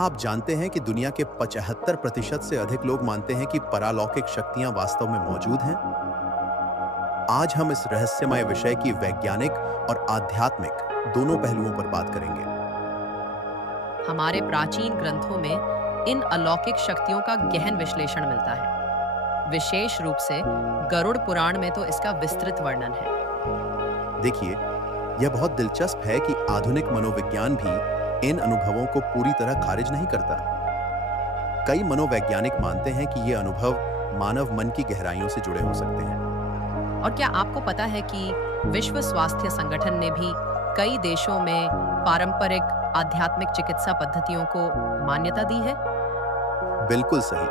आप जानते हैं कि दुनिया के 75% से अधिक लोग मानते हैं कि परालौकिक शक्तियां वास्तव में मौजूद हैं। आज हम इस रहस्यमय विषय की वैज्ञानिक और आध्यात्मिक दोनों पहलुओं पर बात करेंगे। हमारे प्राचीन ग्रंथों में इन अलौकिक शक्तियों का गहन विश्लेषण मिलता है। विशेष रूप से गरुड़ पुराण में तो इसका विस्तृत वर्णन है। देखिए, यह बहुत दिलचस्प है कि आधुनिक मनोविज्ञान भी इन अनुभवों को पूरी तरह खारिज नहीं करता। कई मनोवैज्ञानिक मानते हैं कि ये अनुभव मानव मन की गहराइयों से जुड़े हो सकते हैं। और क्या आपको पता है कि विश्व स्वास्थ्य संगठन ने भी कई देशों में पारंपरिक आध्यात्मिक चिकित्सा पद्धतियों को मान्यता दी है? बिल्कुल सही।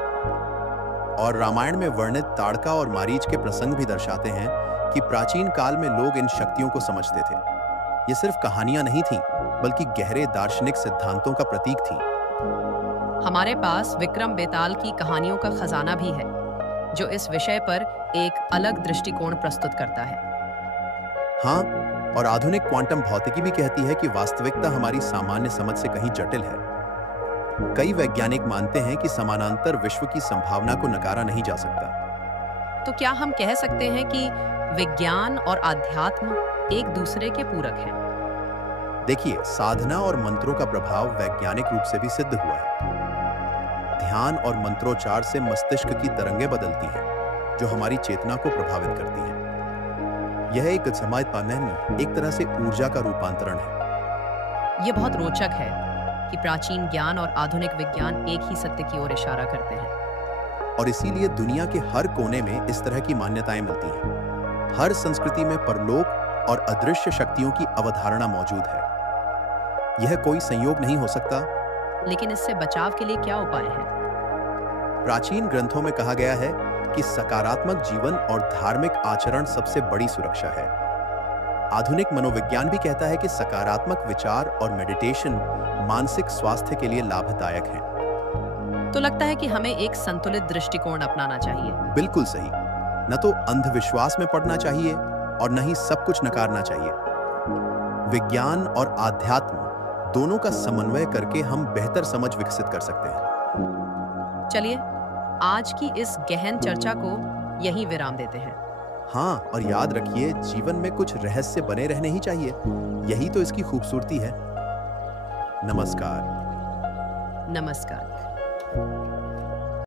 और रामायण में वर्णित ताड़का और मारीच के प्रसंग भी दर्शाते हैं कि प्राचीन काल में लोग इन शक्तियों को समझते थे। ये सिर्फ कहानियां नहीं थीं, बल्कि गहरे दार्शनिक सिद्धांतों का प्रतीक थी। हमारे पास विक्रम बेताल की कहानियों का खजाना भी है, जो इस विषय पर एक अलग दृष्टिकोण प्रस्तुत करता है। हाँ, और आधुनिक क्वांटम भौतिकी भी कहती है कि वास्तविकता हमारी सामान्य समझ से कहीं जटिल है। कई वैज्ञानिक मानते हैं कि समानांतर विश्व की संभावना को नकारा नहीं जा सकता। तो क्या हम कह सकते हैं कि विज्ञान और आध्यात्म एक दूसरे के पूरक हैं? देखिए, साधना और मंत्रों का प्रभाव वैज्ञानिक रूप से भी सिद्ध हुआ है। ध्यान और मंत्रोच्चार से मस्तिष्क की तरंगें बदलती हैं, जो हमारी चेतना को प्रभावित करती हैं। यह एक तरह से ऊर्जा का रूपांतरण है। यह बहुत रोचक है कि प्राचीन ज्ञान और आधुनिक विज्ञान एक ही सत्य की ओर इशारा करते हैं। और इसीलिए दुनिया के हर कोने में इस तरह की मान्यताएं मिलती हैं। हर संस्कृति में परलोक और अदृश्य शक्तियों की अवधारणा मौजूद है। यह कोई संयोग नहीं हो सकता। लेकिन इससे बचाव के लिए क्या उपाय हैं? प्राचीन ग्रंथों में कहा गया है कि सकारात्मक जीवन और धार्मिक आचरण सबसे बड़ी सुरक्षा है। आधुनिक मनोविज्ञान भी कहता है कि सकारात्मक विचार और मेडिटेशन मानसिक स्वास्थ्य के लिए लाभदायक है। तो लगता है कि हमें एक संतुलित दृष्टिकोण अपनाना चाहिए। बिल्कुल सही। न तो अंधविश्वास में पड़ना चाहिए और न ही सब कुछ नकारना चाहिए। विज्ञान और आध्यात्म दोनों का समन्वय करके हम बेहतर समझ विकसित कर सकते हैं। चलिए, आज की इस गहन चर्चा को यहीं विराम देते हैं। हाँ, और याद रखिए, जीवन में कुछ रहस्य बने रहने ही चाहिए। यही तो इसकी खूबसूरती है। नमस्कार। नमस्कार।